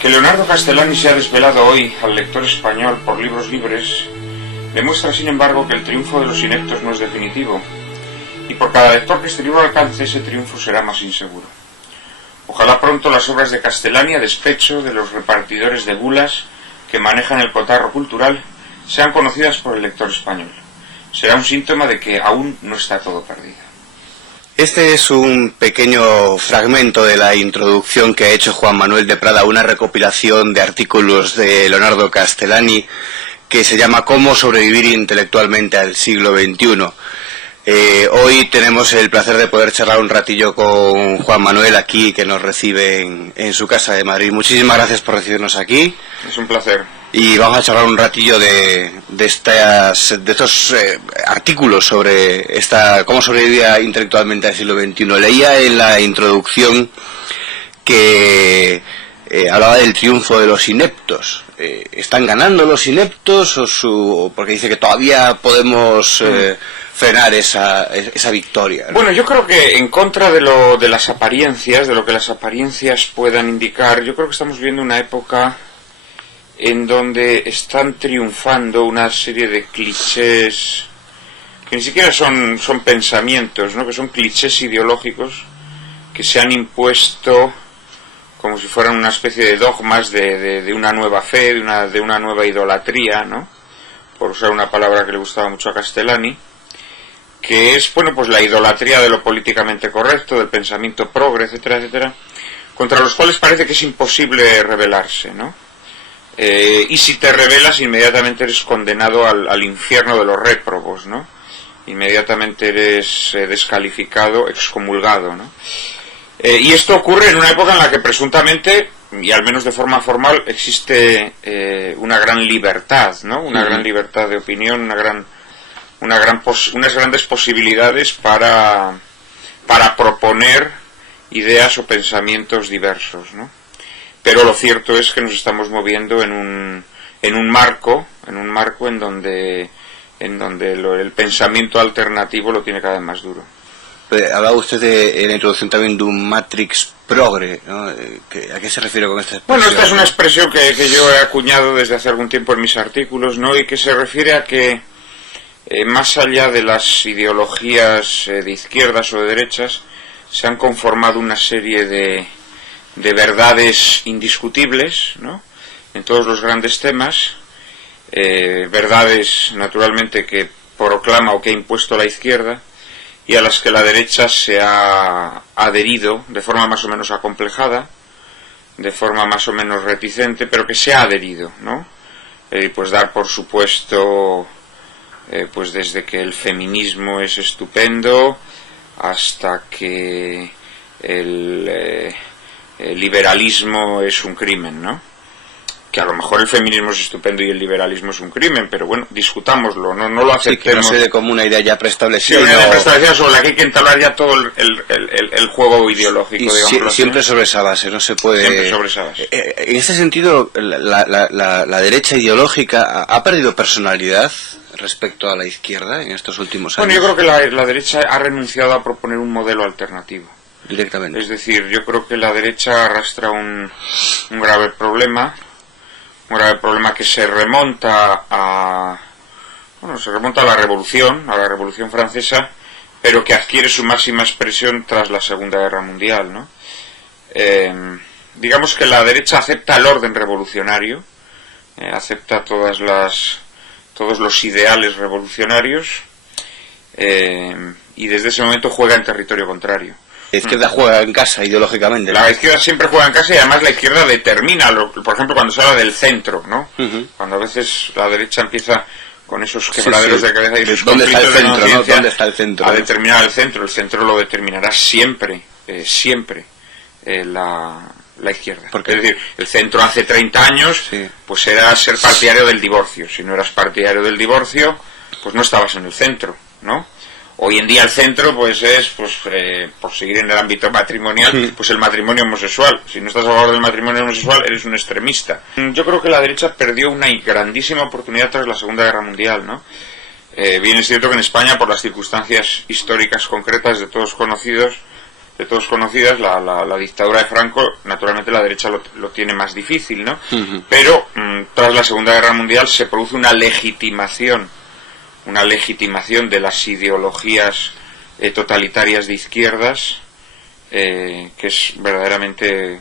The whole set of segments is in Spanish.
Que Leonardo Castellani se ha desvelado hoy al lector español por Libros Libres demuestra, sin embargo, que el triunfo de los ineptos no es definitivo, y por cada lector que este libro alcance, ese triunfo será más inseguro. Ojalá pronto las obras de Castellani, a despecho de los repartidores de bulas que manejan el cotarro cultural, sean conocidas por el lector español. Será un síntoma de que aún no está todo perdido. Este es un pequeño fragmento de la introducción que ha hecho Juan Manuel de Prada, una recopilación de artículos de Leonardo Castellani que se llama Cómo sobrevivir intelectualmente al siglo XXI. Hoy tenemos el placer de poder charlar un ratillo con Juan Manuel aquí, que nos recibe en su casa de Madrid. Muchísimas gracias por recibirnos aquí. Es un placer. Y vamos a charlar un ratillo de estos artículos sobre cómo sobrevivía intelectualmente al siglo XXI. Leía en la introducción que hablaba del triunfo de los ineptos. ¿Están ganando los ineptos porque dice que todavía podemos frenar esa victoria, ¿no? Bueno, yo creo que en contra de las apariencias, de lo que las apariencias puedan indicar, yo creo que estamos viendo una época en donde están triunfando una serie de clichés que ni siquiera son pensamientos, ¿no? Que son clichés ideológicos que se han impuesto como si fueran una especie de dogmas de una nueva fe, de una nueva idolatría, ¿no? Por usar una palabra que le gustaba mucho a Castellani, que es, bueno, pues la idolatría de lo políticamente correcto, del pensamiento progre, etcétera, etcétera, contra los cuales parece que es imposible rebelarse, ¿no? Y si te rebelas, inmediatamente eres condenado al infierno de los réprobos, ¿no? Inmediatamente eres descalificado, excomulgado, ¿no? Y esto ocurre en una época en la que presuntamente, y al menos de forma formal, existe una gran libertad, ¿no? Una gran libertad de opinión, unas grandes posibilidades para proponer ideas o pensamientos diversos, ¿no? Pero lo cierto es que nos estamos moviendo en un marco en donde el pensamiento alternativo lo tiene cada vez más duro. Hablaba usted en la introducción también de un matrix progre, ¿no? ¿A qué se refiere con esta expresión? Bueno, esta es una expresión que yo he acuñado desde hace algún tiempo en mis artículos, ¿no? Y que se refiere a que más allá de las ideologías de izquierdas o de derechas, se han conformado una serie de verdades indiscutibles, ¿no? En todos los grandes temas, verdades naturalmente que proclama o que ha impuesto la izquierda y a las que la derecha se ha adherido de forma más o menos acomplejada, de forma más o menos reticente, pero que se ha adherido, ¿no? Pues dar por supuesto, pues desde que el feminismo es estupendo hasta que el liberalismo es un crimen, ¿no? Que a lo mejor el feminismo es estupendo y el liberalismo es un crimen, pero bueno, discutámoslo, no lo aceptemos. Sí, que no se dé como una idea ya preestablecida. Sí, una idea preestablecida sobre la que hay que entablar ya todo el juego ideológico, digamos. Siempre sobre esa base, no se puede... Siempre sobre esa base. En ese sentido, la derecha ideológica ha perdido personalidad respecto a la izquierda en estos últimos años. Bueno, yo creo que la derecha ha renunciado a proponer un modelo alternativo. Directamente. Es decir, yo creo que la derecha arrastra un grave problema que se remonta a la Revolución Francesa, pero que adquiere su máxima expresión tras la Segunda Guerra Mundial, ¿no? Digamos que la derecha acepta el orden revolucionario, acepta todos los ideales revolucionarios, y desde ese momento juega en territorio contrario. La izquierda juega en casa ideológicamente, ¿no? La izquierda siempre juega en casa y además la izquierda determina, por ejemplo, cuando se habla del centro, ¿no? Cuando a veces la derecha empieza con esos quebraderos de cabeza y los conflictos de conciencia, ¿dónde está el centro? A determinar el centro lo determinará siempre la izquierda. Porque, es decir, el centro hace 30 años, pues era ser partidario del divorcio. Si no eras partidario del divorcio, pues no estabas en el centro, ¿no? Hoy en día el centro pues es, por seguir en el ámbito matrimonial, pues el matrimonio homosexual. Si no estás a favor del matrimonio homosexual, eres un extremista. Yo creo que la derecha perdió una grandísima oportunidad tras la Segunda Guerra Mundial, ¿no? Bien es cierto que en España, por las circunstancias históricas concretas de todos conocidos, de todos conocidas, la dictadura de Franco, naturalmente la derecha lo tiene más difícil, ¿no? Pero tras la Segunda Guerra Mundial se produce una legitimación de las ideologías totalitarias de izquierdas, que es verdaderamente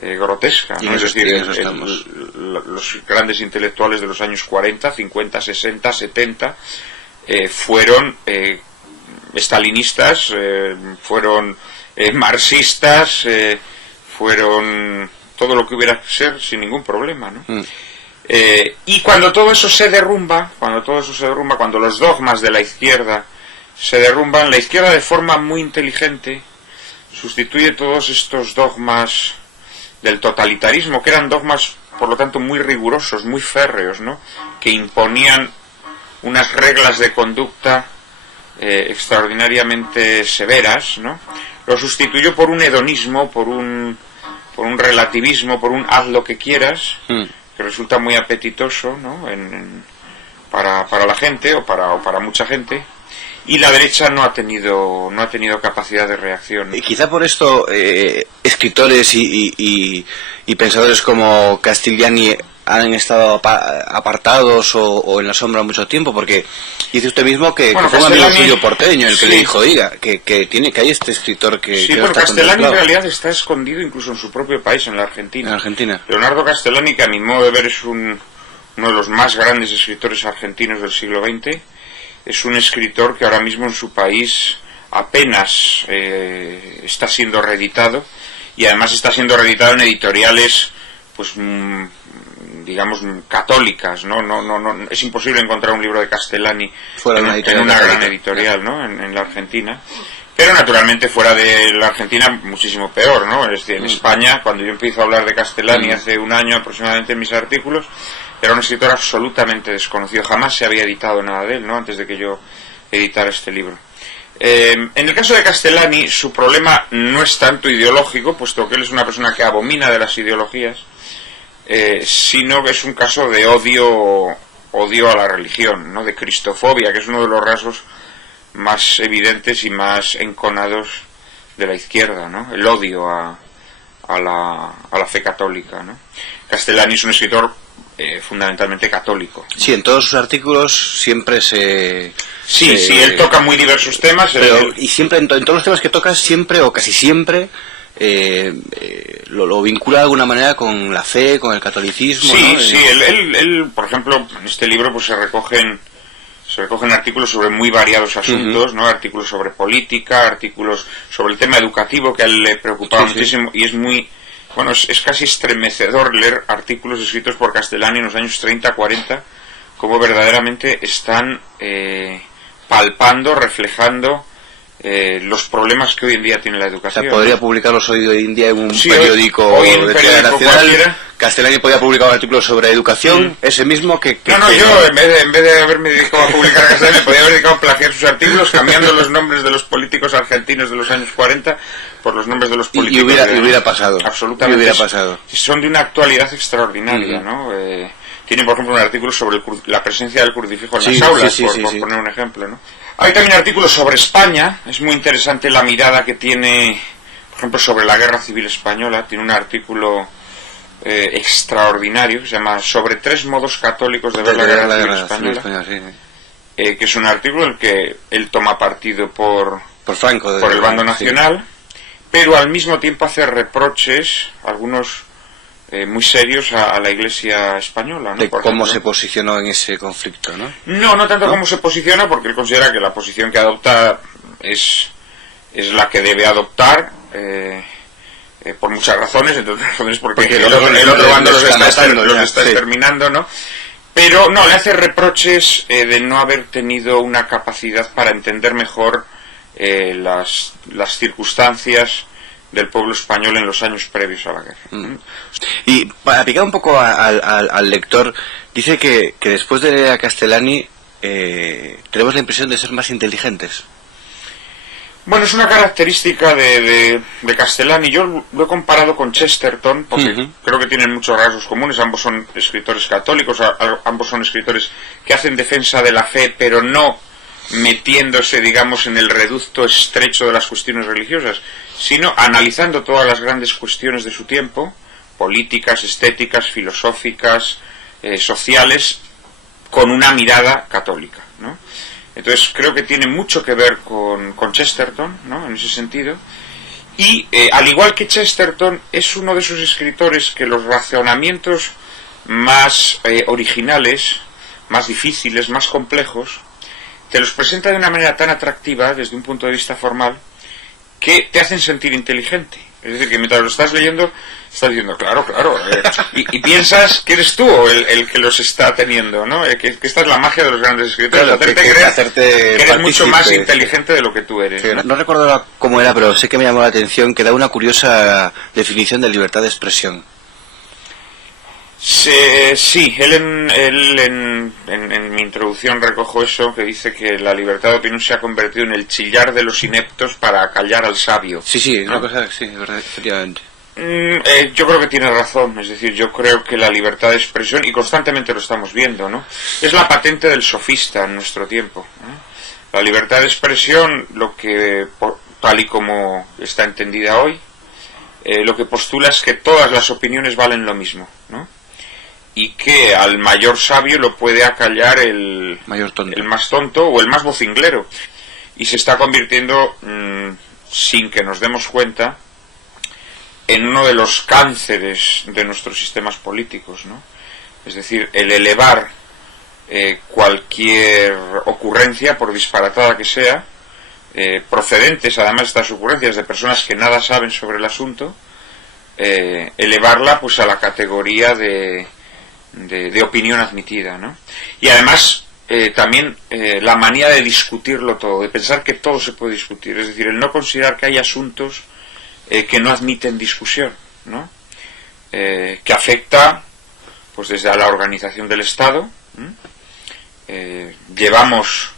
grotesca, ¿no? Es decir, los grandes intelectuales de los años 40, 50, 60, 70 fueron estalinistas, fueron marxistas, fueron todo lo que hubiera que ser sin ningún problema, ¿no? Y cuando todo eso se derrumba, cuando los dogmas de la izquierda se derrumban, la izquierda de forma muy inteligente sustituye todos estos dogmas del totalitarismo, que eran dogmas, por lo tanto, muy rigurosos, muy férreos, ¿no? Que imponían unas reglas de conducta extraordinariamente severas, ¿no? Lo sustituyó por un hedonismo, por un relativismo, por un haz lo que quieras, que resulta muy apetitoso, ¿no? Para la gente o para mucha gente. Y la derecha no ha tenido capacidad de reacción. Y quizá por esto escritores y pensadores como Castigliani han estado apartados o en la sombra mucho tiempo, porque dice usted mismo que fue un amigo suyo porteño el que le dijo, oiga, que hay este escritor que sí, no pero está Castellani en realidad está escondido incluso en su propio país, en la Argentina. En Argentina. Leonardo Castellani, que a mi modo de ver es uno de los más grandes escritores argentinos del siglo XX, es un escritor que ahora mismo en su país apenas está siendo reeditado, y además está siendo reeditado en editoriales, pues digamos, católicas, ¿no? No, es imposible encontrar un libro de Castellani en una gran editorial, ¿no? En la Argentina. Pero naturalmente fuera de la Argentina muchísimo peor, ¿no? Es decir, en España, cuando yo empiezo a hablar de Castellani hace un año aproximadamente en mis artículos, era un escritor absolutamente desconocido, jamás se había editado nada de él, ¿no? Antes de que yo editara este libro. En el caso de Castellani, su problema no es tanto ideológico, puesto que él es una persona que abomina de las ideologías, sino que es un caso de odio a la religión, ¿no? De cristofobia, que es uno de los rasgos más evidentes y más enconados de la izquierda, ¿no? El odio a la fe católica, ¿no? Castellani es un escritor fundamentalmente católico, ¿no? Sí, en todos sus artículos siempre Sí, él toca muy diversos temas. Y siempre, en todos los temas que toca, siempre o casi siempre lo vincula de alguna manera con la fe, con el catolicismo, sí, ¿no? Sí, él, por ejemplo, en este libro pues se recogen artículos sobre muy variados asuntos, ¿no? Artículos sobre política, artículos sobre el tema educativo, que a él le preocupaba muchísimo, y es muy... Bueno, es casi estremecedor leer artículos escritos por Castellani en los años 30, 40, como verdaderamente están palpando, reflejando los problemas que hoy en día tiene la educación. O sea, podría publicarlos hoy en día en un periódico hoy en un periódico nacional. Castellani podía publicar un artículo sobre educación, ese mismo que yo en vez de haberme dedicado a publicar a Castellani, me podía haber dedicado a plagiar sus artículos, cambiando los nombres de los políticos argentinos de los años 40 por los nombres de los políticos. Y hubiera pasado. Absolutamente. Hubiera pasado. Son de una actualidad extraordinaria, ¿no? Tiene, por ejemplo, un artículo sobre la presencia del crucifijo en las aulas, por poner un ejemplo, ¿no? Hay también artículos sobre España. Es muy interesante la mirada que tiene, por ejemplo, sobre la Guerra Civil Española. Tiene un artículo extraordinario que se llama Sobre 3 modos católicos de ver la Guerra Civil Española, que es un artículo en el que él toma partido por Franco, por el bando nacional, pero al mismo tiempo hace reproches, algunos muy serios, a la Iglesia española, ¿no? De cómo se posicionó en ese conflicto, ¿no? No tanto cómo se posiciona, porque él considera que la posición que adopta es la que debe adoptar, por muchas razones, entre otras razones porque el otro bando los está exterminando, ¿no? Pero no, le hace reproches de no haber tenido una capacidad para entender mejor las circunstancias del pueblo español en los años previos a la guerra. Y para picar un poco al lector, dice que después de leer a Castellani tenemos la impresión de ser más inteligentes. Bueno, es una característica de Castellani. Yo lo he comparado con Chesterton, porque creo que tienen muchos rasgos comunes. Ambos son escritores católicos, ambos son escritores que hacen defensa de la fe, pero no metiéndose, digamos, en el reducto estrecho de las cuestiones religiosas, sino analizando todas las grandes cuestiones de su tiempo, políticas, estéticas, filosóficas, sociales, con una mirada católica, ¿no? Entonces creo que tiene mucho que ver con Chesterton, ¿no? En ese sentido. Y al igual que Chesterton, es uno de esos escritores que los razonamientos más originales, más difíciles, más complejos, te los presenta de una manera tan atractiva desde un punto de vista formal que te hacen sentir inteligente. Es decir, que mientras lo estás leyendo, estás diciendo, claro, y piensas que eres tú el que los está teniendo, ¿no? Que esta es la magia de los grandes escritores, claro, hacerte creer que eres mucho más inteligente de lo que tú eres. Sí, no recuerdo cómo era, pero sé que me llamó la atención que da una curiosa definición de libertad de expresión. Sí, él en mi introducción recojo eso, que dice que la libertad de opinión se ha convertido en el chillar de los ineptos para callar al sabio. Sí, ¿no? Una cosa, sí, verdad, efectivamente. Yo creo que tiene razón, es decir, yo creo que la libertad de expresión, y constantemente lo estamos viendo, ¿no? Es la patente del sofista en nuestro tiempo, ¿no? La libertad de expresión, lo que, tal y como está entendida hoy, lo que postula es que todas las opiniones valen lo mismo, ¿no? Y que al mayor sabio lo puede acallar el más tonto o el más vocinglero. Y se está convirtiendo, sin que nos demos cuenta, en uno de los cánceres de nuestros sistemas políticos, ¿no? Es decir, el elevar cualquier ocurrencia, por disparatada que sea, procedentes además de estas ocurrencias de personas que nada saben sobre el asunto, elevarla pues a la categoría de opinión admitida, ¿no? Y además también la manía de discutirlo todo, de pensar que todo se puede discutir, es decir, el no considerar que hay asuntos que no admiten discusión, ¿no? Que afecta pues desde a la organización del Estado. Llevamos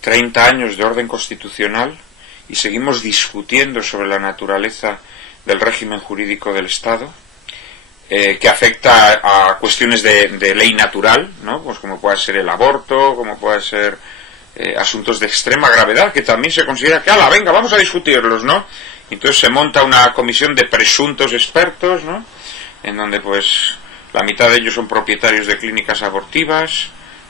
30 años de orden constitucional y seguimos discutiendo sobre la naturaleza del régimen jurídico del Estado, que afecta a cuestiones de ley natural, ¿no? Pues como puede ser el aborto, como puede ser asuntos de extrema gravedad, que también se considera que, venga, vamos a discutirlos, ¿no? Entonces se monta una comisión de presuntos expertos, ¿no? En donde pues la mitad de ellos son propietarios de clínicas abortivas,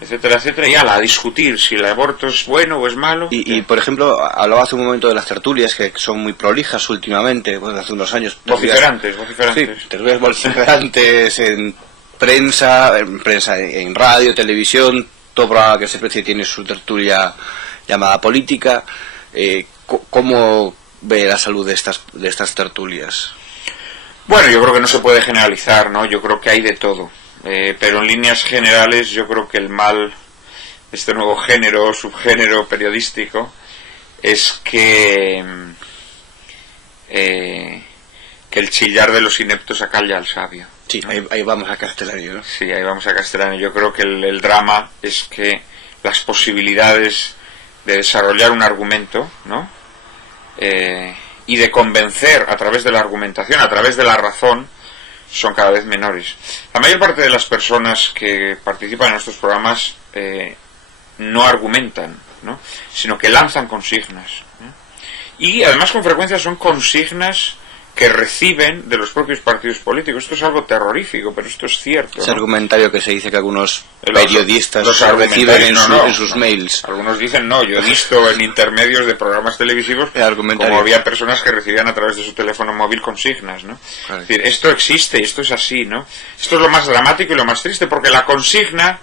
etcétera, etcétera, y a discutir si el aborto es bueno o es malo. Y por ejemplo, hablaba hace un momento de las tertulias, que son muy prolijas últimamente, pues hace unos años. Vociferantes. Sí, tertulias vociferantes en prensa, en radio, televisión, todo programa que se precie tiene su tertulia llamada política. ¿Cómo ve la salud de estas tertulias? Bueno, yo creo que no se puede generalizar, ¿no? Yo creo que hay de todo. Pero en líneas generales yo creo que el mal de este nuevo género o subgénero periodístico es que el chillar de los ineptos acalla al sabio, ¿no? Sí, ahí vamos a Castellani, ¿no? Sí, ahí vamos a Castellani. Yo creo que el drama es que las posibilidades de desarrollar un argumento, ¿no? Y de convencer a través de la argumentación, a través de la razón, son cada vez menores. La mayor parte de las personas que participan en estos programas no argumentan, ¿no? Sino que lanzan consignas, ¿no? Y además con frecuencia son consignas que reciben de los propios partidos políticos. Esto es algo terrorífico, pero esto es cierto, ese, ¿no? Argumentario que se dice que algunos periodistas reciben en sus mails. Algunos dicen no, yo he visto en intermedios de programas televisivos como había personas que recibían a través de su teléfono móvil consignas, ¿no? Claro. Es decir, esto existe y esto es así, ¿no? Esto es lo más dramático y lo más triste, porque la consigna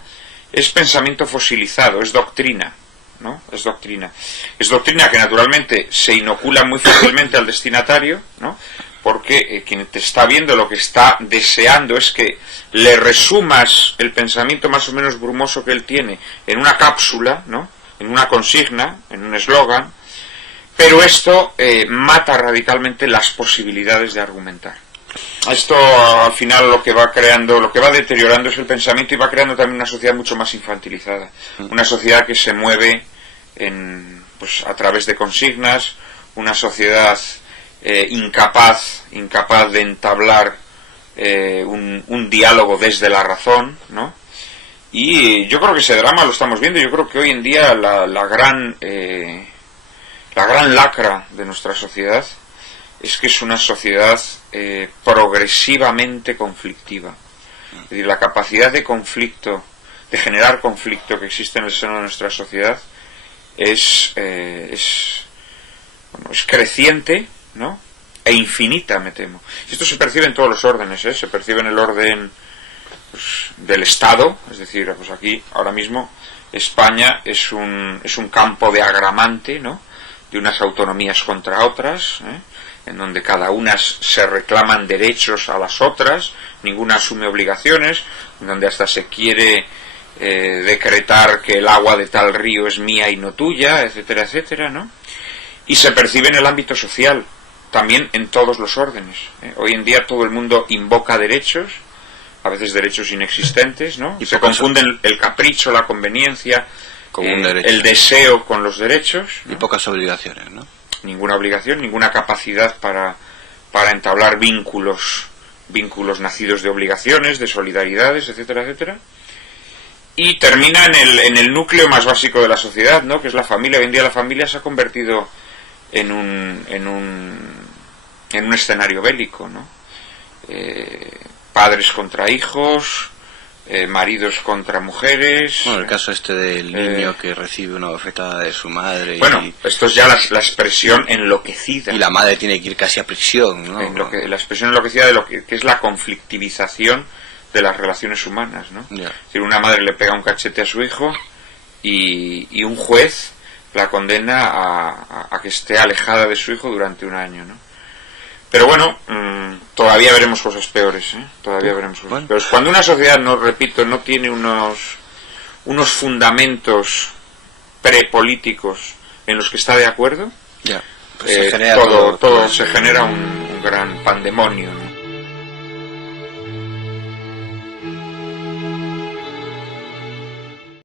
es pensamiento fosilizado, es doctrina, ¿no? Es doctrina que naturalmente se inocula muy fácilmente al destinatario, ¿no? Porque quien te está viendo lo que está deseando es que le resumas el pensamiento más o menos brumoso que él tiene en una cápsula, ¿no? En una consigna, en un eslogan, pero esto mata radicalmente las posibilidades de argumentar. Esto al final lo que va creando, lo que va deteriorando es el pensamiento y va creando también una sociedad mucho más infantilizada, una sociedad que se mueve pues a través de consignas, una sociedad incapaz de entablar un diálogo desde la razón, ¿no? Y yo creo que ese drama lo estamos viendo. Yo creo que hoy en día la gran lacra de nuestra sociedad es que es una sociedad progresivamente conflictiva. Es decir, la capacidad de conflicto, de generar conflicto que existe en el seno de nuestra sociedad es creciente, ¿no? E infinita, me temo. Esto se percibe en todos los órdenes, ¿eh? Se percibe en el orden, pues, del Estado, es decir, pues aquí ahora mismo España es un campo de agramante, ¿no? De unas autonomías contra otras, en donde cada una se reclaman derechos a las otras, ninguna asume obligaciones, en donde hasta se quiere decretar que el agua de tal río es mía y no tuya, etcétera, etcétera, ¿no? Y se percibe en el ámbito social, también en todos los órdenes. Hoy en día todo el mundo invoca derechos, a veces derechos inexistentes, ¿no? Y se confunden el capricho, la conveniencia, el deseo con los derechos, ¿no? Y pocas obligaciones, ¿no? Ninguna obligación, ninguna capacidad para entablar vínculos nacidos de obligaciones, de solidaridades, etcétera, etcétera. Y termina en el núcleo más básico de la sociedad, ¿no? Que es la familia. Hoy en día la familia se ha convertido en un escenario bélico, ¿no? Padres contra hijos, maridos contra mujeres. Bueno, el caso del niño que recibe una bofetada de su madre. Bueno, esto es ya la expresión enloquecida. Y la madre tiene que ir casi a prisión, ¿no? La expresión enloquecida de lo que es la conflictivización de las relaciones humanas, ¿no? Yeah. Es decir, una madre le pega un cachete a su hijo y un juez la condena a que esté alejada de su hijo durante un año, ¿no? Pero bueno, todavía veremos cosas peores, ¿eh? Todavía veremos cosas peores. Cuando una sociedad, no tiene unos fundamentos prepolíticos en los que está de acuerdo, pues se genera todo se genera un gran pandemonio, ¿no?